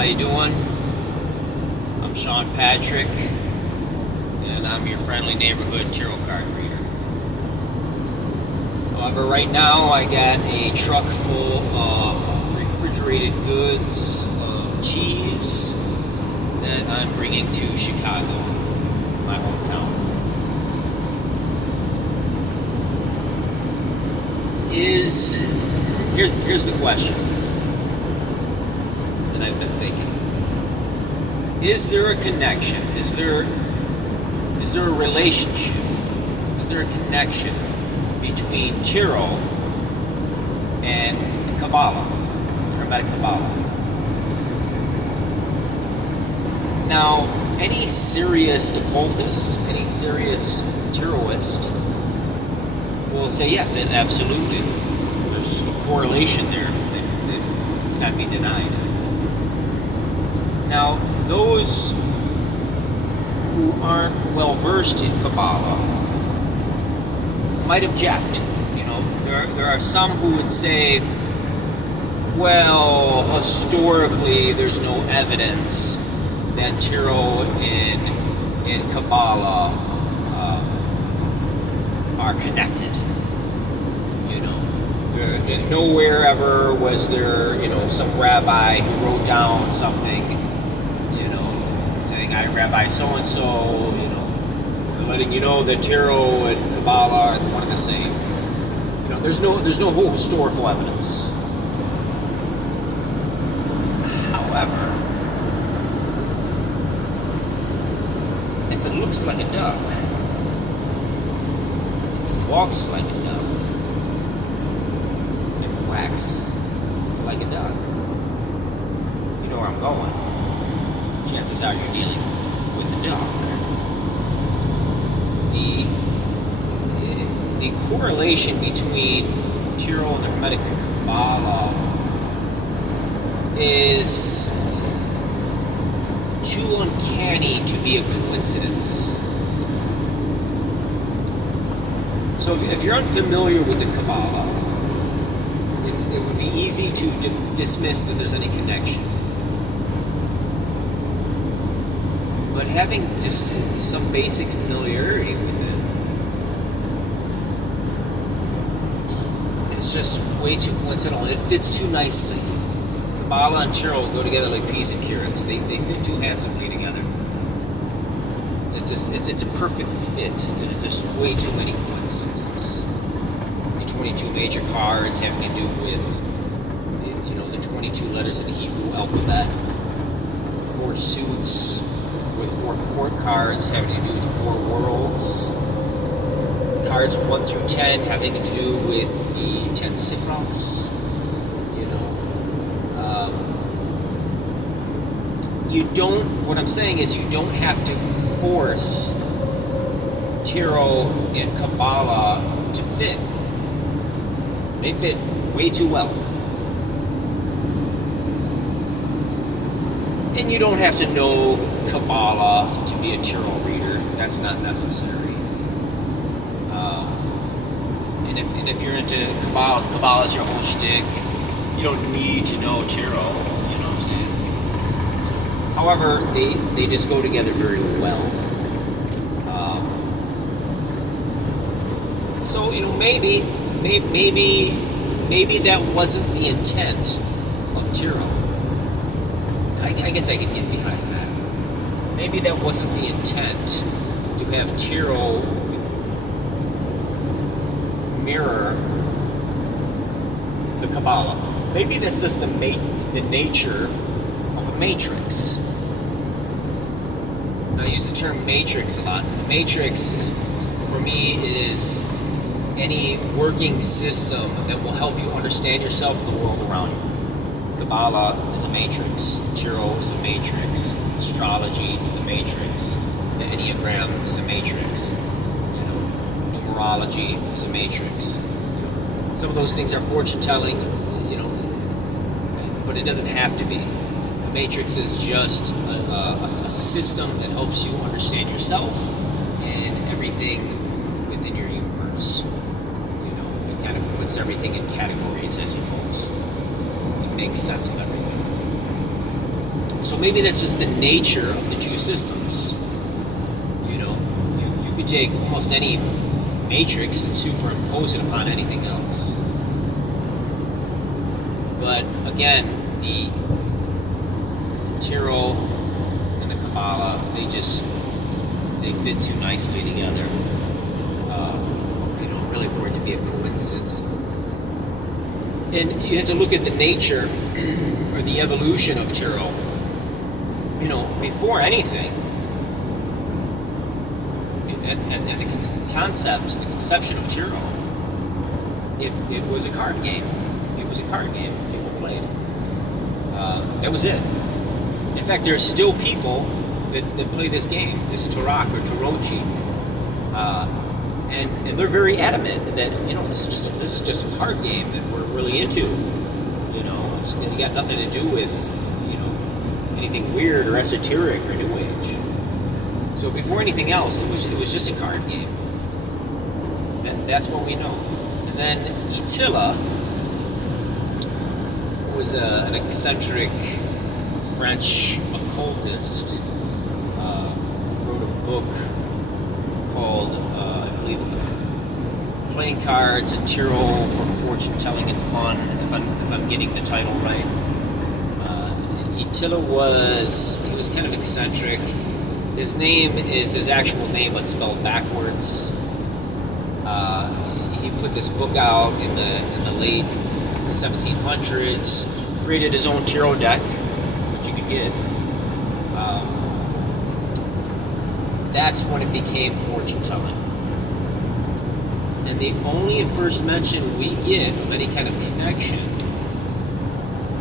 How you doing? I'm Sean Patrick, and I'm your friendly neighborhood tarot card reader. However, right now I got a truck full of refrigerated goods of cheese that I'm bringing to Chicago, my hometown. Here's the question that I've been thinking. Is there a connection? Is there a relationship? Is there a connection between tarot and Qabalah, Hermetic Qabalah? Now, any serious occultist, any serious tarotist will say yes, and absolutely. There's a correlation there that cannot be denied. Now, those who aren't well versed in Qabalah might object. You know, there are some who would say, well, historically, there's no evidence that tarot and Qabalah are connected. You know, nowhere ever was there, some rabbi who wrote down something, saying, I Rabbi so-and-so, letting you know that tarot and Qabalah are one and the same. There's no whole historical evidence. However, if it looks like a duck, walks like a duck, and quacks like a duck, you know where I'm going. Chances are you're dealing with the duck. The correlation between tarot and the Hermetic Qabalah is too uncanny to be a coincidence. So if you're unfamiliar with the Qabalah, it would be easy to dismiss that there's any connection. But having just some basic familiarity with it, it's just way too coincidental. It fits too nicely. Qabalah and tarot go together like peas and carrots. They fit too handsomely together. It's a perfect fit. There's just way too many coincidences. The 22 major cards having to do with, the 22 letters of the Hebrew alphabet. 4 suits with 4 court cards having to do with the 4 worlds. Cards 1 through 10 having to do with the 10 sifras. What I'm saying is you don't have to force tarot and Qabalah to fit. They fit way too well. And you don't have to know Qabalah to be a tarot reader. That's not necessary. And if you're into Qabalah, if Qabalah is your whole shtick, you don't need to know tarot. You know what I'm saying? However, they just go together very well. So maybe that wasn't the intent of tarot. I guess I could get behind that. Maybe that wasn't the intent to have tarot mirror the Qabalah. Maybe that's just the nature of a matrix. I use the term matrix a lot. Matrix for me is any working system that will help you understand yourself and the world around you. Qabalah is a matrix. Tarot is a matrix. Astrology is a matrix. The Enneagram is a matrix. Numerology is a matrix. Some of those things are fortune telling, but it doesn't have to be. A matrix is just a system that helps you understand yourself and everything within your universe. It kind of puts everything in categories, I suppose. It makes sense of everything. So maybe that's just the nature of the two systems. You know, you could take almost any matrix and superimpose it upon anything else. But again, the Tarot and the Qabalah, they fit too nicely together. Really for it to be a coincidence. And you have to look at the nature or the evolution of Tarot. Before anything, at the conception of Tarot, it was a card game. It was a card game people played. That was it. In fact, there are still people that play this game, this Tarot or Tarochi, and they're very adamant that this is just a card game that we're really into. It's got nothing to do with anything weird or esoteric or New Age. So before anything else, it was just a card game. That's what we know. And then Attila was an eccentric French occultist. Wrote a book called, I believe, Playing Cards and Tarot for Fortune Telling and Fun, if I'm getting the title right. Attila was kind of eccentric. His name is his actual name, but spelled backwards. He put this book out in the late 1700s. Created his own tarot deck, which you could get. That's when it became fortune telling. And the only first mention we get of any kind of connection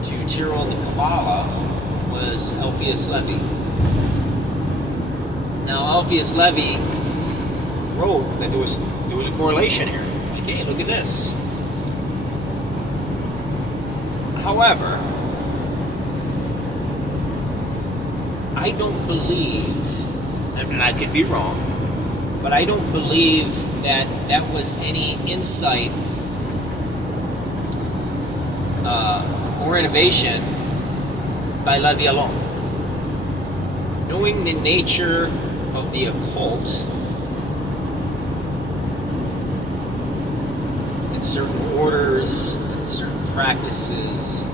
to Tarot and the Qabalah was Alpheus Levi. Now, Alpheus Levi wrote that there was a correlation here. Okay, look at this. However, I don't believe, and I could be wrong, but I don't believe that was any insight or innovation by Levi alone. Knowing the nature of the occult and certain orders and certain practices,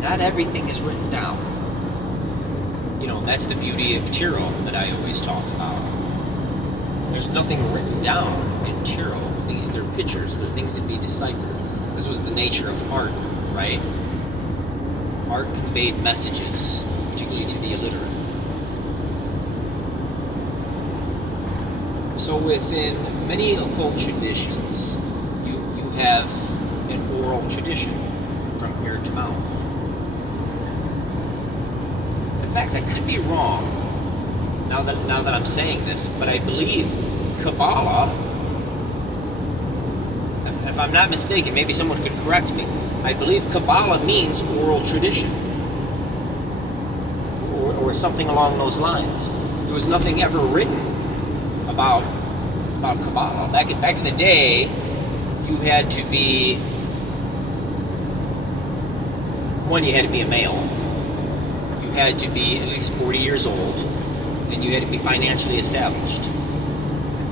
not everything is written down. That's the beauty of Tarot that I always talk about. There's nothing written down in Tarot. They're pictures, they're things that be deciphered. This was the nature of art, right? Art conveyed messages, particularly to the illiterate. So within many occult traditions, you have an oral tradition from ear to mouth. In fact, I could be wrong now that I'm saying this, but I believe Qabalah, if I'm not mistaken, maybe someone could correct me, I believe Qabalah means oral tradition, or something along those lines. There was nothing ever written about Qabalah. Back in the day, you had to be a male. You had to be at least 40 years old, and you had to be financially established.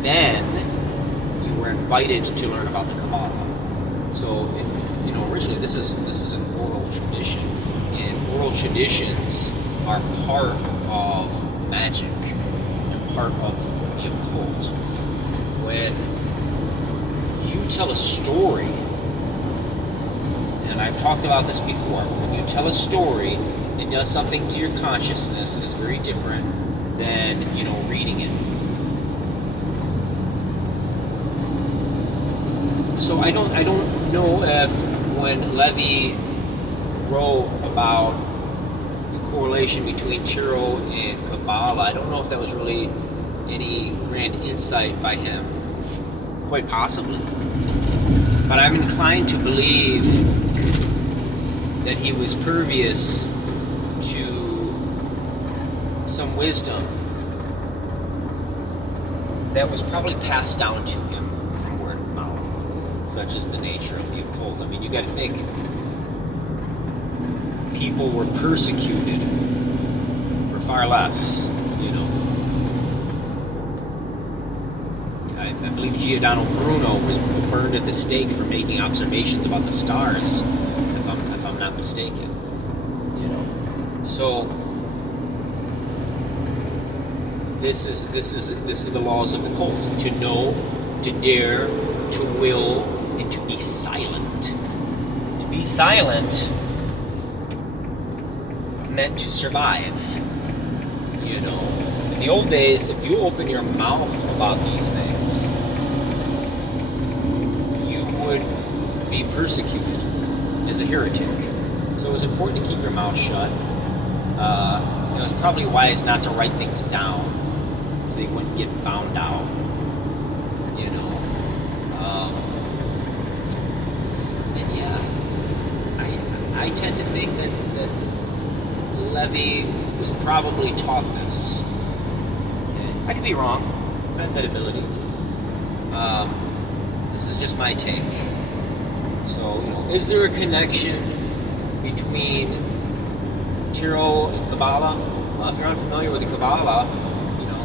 Then you were invited to learn about the Qabalah. So, originally this is an oral tradition, and oral traditions are part of magic and part of the occult. When you tell a story, and I've talked about this before, when you tell a story, it does something to your consciousness that is very different than reading it. So I don't know if when Levi wrote about the correlation between Tarot and Qabalah, I don't know if that was really any grand insight by him. Quite possibly. But I'm inclined to believe that he was pervious to some wisdom that was probably passed down to him from word of mouth, such as the nature of the occult. I mean, you got to think, people were persecuted far less, you know. I believe Giordano Bruno was burned at the stake for making observations about the stars, if I'm not mistaken. You know, so this is the laws of the cult: to know, to dare, to will, and to be silent. To be silent meant to survive. You know, in the old days, if you open your mouth about these things, you would be persecuted as a heretic. So it was important to keep your mouth shut. It was probably wise not to write things down so they wouldn't get found out. You know, and yeah, I tend to think that Levi was probably taught this. Okay. I could be wrong. I have that ability. This is just my take. So, you know, is there a connection between Tarot and Qabalah? Well, if you're unfamiliar with the Qabalah, you know,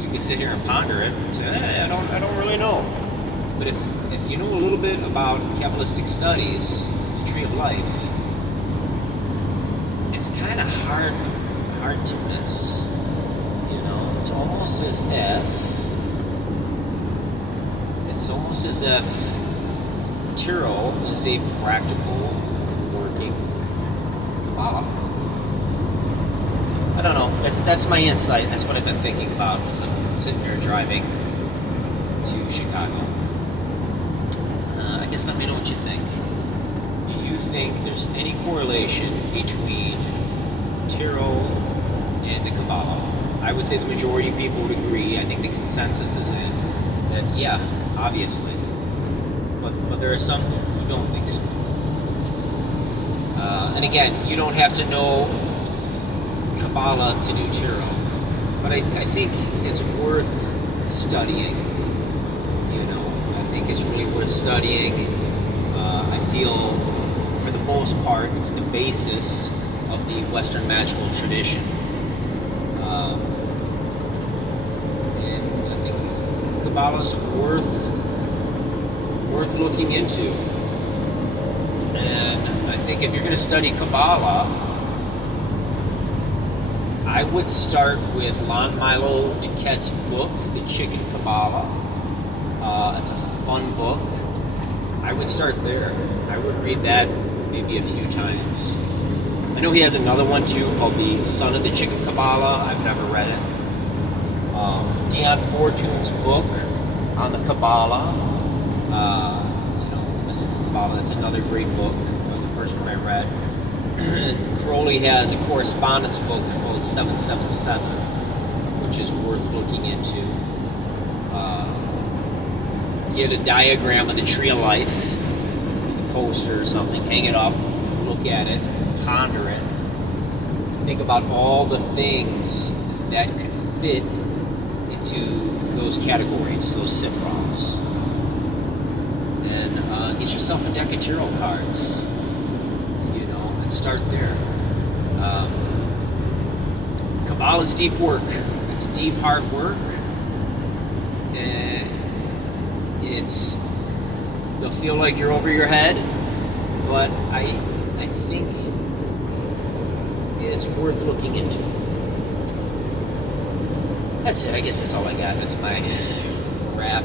you can sit here and ponder it and say, I don't really know. But if you know a little bit about Kabbalistic studies, the Tree of Life, it's kind of hard to miss. You know, it's almost as if Tarot is a practical, working Qabalah. I don't know. That's my insight. That's what I've been thinking about as I'm sitting here driving to Chicago. I guess let me know what you think. Do you think there's any correlation between Tarot and the Qabalah? I would say the majority of people would agree. I think the consensus is in that, yeah, obviously. But there are some who don't think so. And again, you don't have to know Qabalah to do Tarot. But I think it's worth studying. You know, I think it's really worth studying. I feel, for the most part, it's the basis of the Western magical tradition. And I think Qabalah is worth looking into. And I think if you're going to study Qabalah, I would start with Lon Milo DuQuette's book, The Chicken Qabalah. It's a fun book. I would start there. I would read that maybe a few times. I know he has another one too called The Son of the Chicken Qabalah. I've never read it. Dion Fortune's book on the Qabalah. Mystical Qabalah. That's another great book. That was the first one I read. And Crowley has a correspondence book called 777, which is worth looking into. Get a diagram of the Tree of Life, a poster or something, hang it up, look at it, ponder it, think about all the things that could fit into those categories, those siphons, and get yourself a deck of tarot cards, you know, and start there. Kabbalah's deep work. It's deep, hard work. You'll feel like you're over your head, but I think it's worth looking into. That's it. I guess that's all I got. That's my wrap.